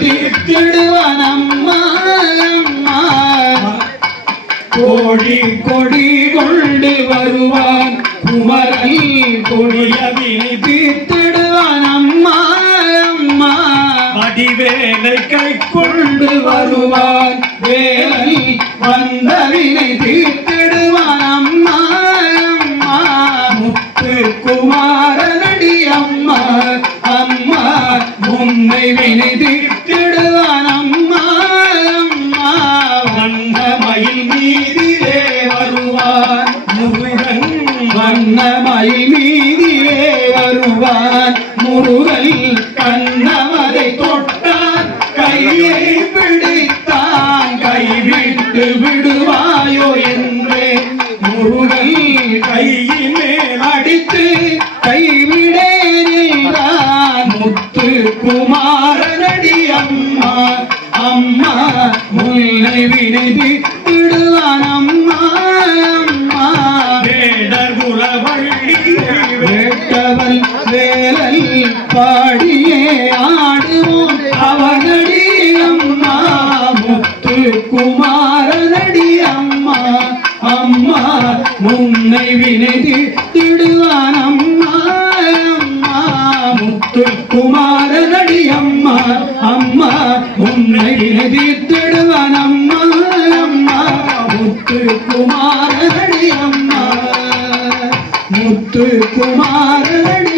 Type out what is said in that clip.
தீர்த்திடுவான் அம்மா அம்மா கோழி கொடி கொண்டு வருவான் குமரல் கொடிய வினை தீர்த்திடுவான் அம்மா அம்மா வடிவேலை கை கொண்டு வருவான் வேலை வந்த வினை தீர்த்திடுவான் அம்மா அம்மா முத்து குமாரனடி அம்மா அம்மா முன்னை வினை தீர்த்திடுவான் அம்மா அம்மா வண்ண மயில் மீதிலே வருவான் முருகன் வண்ண மயில் மீதிலே வருவான் முருகன் கண்ணமதை தொட்டான் கையை பிடித்தான் கைவிட்டு விடுவாயோ என்றே முருகன் கையின் மேல் அடித்து கைவிடேன் என்றான் முத்து குமாரனடி அம்மா அம்மா முல்லை வினைதி விடுவான் அம்மா அம்மா வேடர் குலவள்ளி வேட்டவன் வேலை பாடியே ஆடுவோம் அவனடி அம்மா முத்து குமாரனடி அம்மா அம்மா முன்னை வினைதி திடுவான் அம்மா அம்மா முத்து குமாரனடி அம்மா அம்மா முன்னை வினைதி திடுவான் அம்மா அம்மா முத்து குமாரனடி அம்மா முத்து குமாரனடி